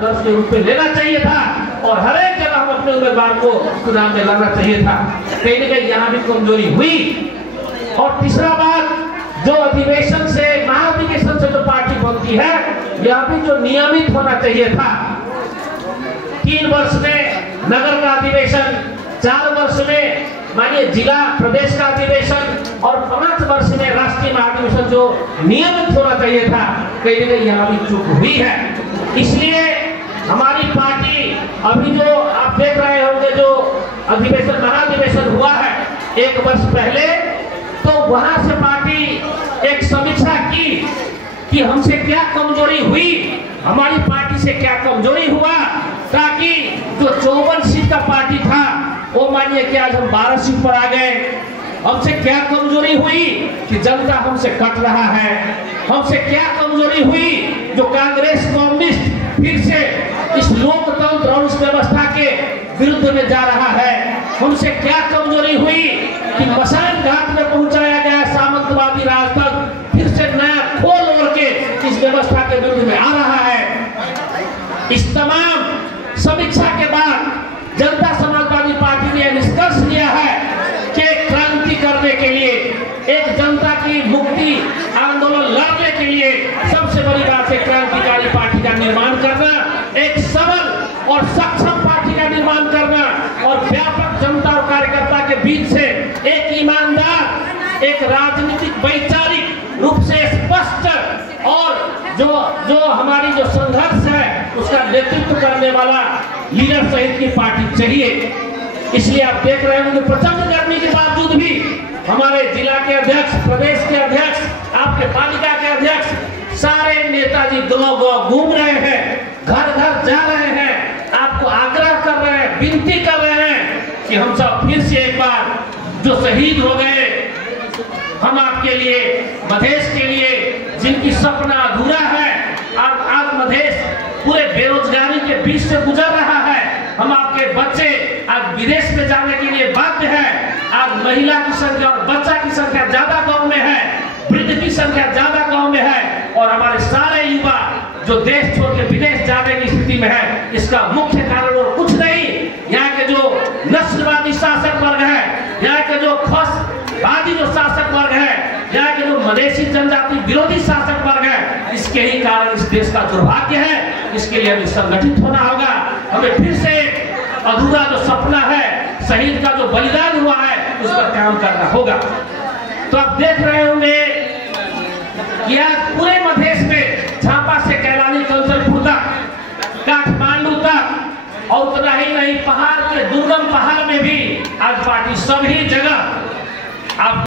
10 के रूप में लेना चाहिए था और हर एक जगह हम अपने उम्मीदवार को चुनाव में लाना चाहिए था। कहीं न कहीं यहाँ भी कमजोरी हुई। और तीसरा बात, जो अधिवेशन से महाधिवेशन से जो पार्टी बनती है, यह भी जो नियमित होना चाहिए था। 3 वर्ष में नगर का अधिवेशन, 4 वर्ष में मानिए जिला प्रदेश का अधिवेशन और 5 वर्ष में राष्ट्रीय महाधिवेशन जो नियमित होना चाहिए था, कहीं न कहीं यहाँ भी चूक हुई है। इसलिए हमारी पार्टी अभी जो आप देख रहे होंगे, जो अधिवेशन महाधिवेशन हुआ है 1 वर्ष पहले, तो वहां से पार्टी एक समीक्षा की कि हमसे क्या कमजोरी हुई, हमारी पार्टी से क्या कमजोरी हुआ, ताकि जो 54 सीट का पार्टी था वो मानिए कि आज हम 12 सीट पर आ गए। हमसे क्या कमजोरी हुई कि जनता हमसे कट रहा है। हमसे क्या कमजोरी हुई जो कांग्रेस कम्युनिस्ट फिर से इस लोकतंत्र और इस व्यवस्था के विरुद्ध में जा रहा है। हमसे क्या कमजोरी हुई कि मसान घाट में पहुंचाया गया सामंतवादी राज तक फिर से नया खोल ओढ़ के इस व्यवस्था के विरुद्ध में आ रहा है। इस तमाम समीक्षा के बाद जनता समाजवादी पार्टी ने निष्कर्ष लिया है कि क्रांति करने के लिए, एक जनता की मुक्ति आंदोलन लड़ने के लिए सबसे बड़ी बात है क्रांतिकारी पार्टी का निर्माण करना, एक सबल और सक्षम पार्टी का निर्माण करना और व्यापक जनता और कार्यकर्ता के बीच से एक ईमानदार, एक राजनीतिक वैचारिक रूप से स्पष्ट और जो हमारी जो संघर्ष है उसका नेतृत्व करने वाला लीडर सहित की पार्टी चाहिए। इसलिए आप देख रहे होंगे प्रचंड गर्मी के बावजूद भी हमारे जिला के अध्यक्ष, प्रदेश के अध्यक्ष, आपके पालिका के अध्यक्ष, सारे नेताजी गांव घूम रहे हैं, घर घर जा रहे हैं, आपको आग्रह कर रहे हैं, विनती कर रहे हैं कि हम सब फिर से एक बार जो शहीद हो गए, हम आपके लिए, मधेश के लिए, जिनकी सपना अधूरा है, आज मधेश पूरे बेरोजगारी के बीच से गुजर रहा है, हम आपके बच्चे आज विदेश में जाने के लिए बाध्य है। आज महिला की संख्या और बच्चा की संख्या ज्यादा गांव में है, वृद्ध की संख्या ज्यादा गांव में है और हमारे सारे युवा जो देश छोड़ के विदेश जाने की स्थिति में है। इसका मुख्य कारण और कुछ नहीं, यहाँ के जो नस्लवादी शासक वर्ग है, यहाँ के जो खसवादी जो शासक वर्ग है, यहाँ के जो मधेसी जनजाति विरोधी शासक वर्ग है, इसके ही कारण इस देश का दुर्भाग्य है। इसके लिए हमें संगठित होना होगा। हमें फिर से अधूरा जो सपना है, शहीद का जो बलिदान हुआ है, उस पर काम करना होगा। तो आप देख रहे होंगे कि आज पूरे मधेश में झापा से कैलानी कंचनपुर तक, काठमांडू तक और उतना ही नहीं, पहाड़ के दुर्गम पहाड़ में भी आज पार्टी सभी जगह आप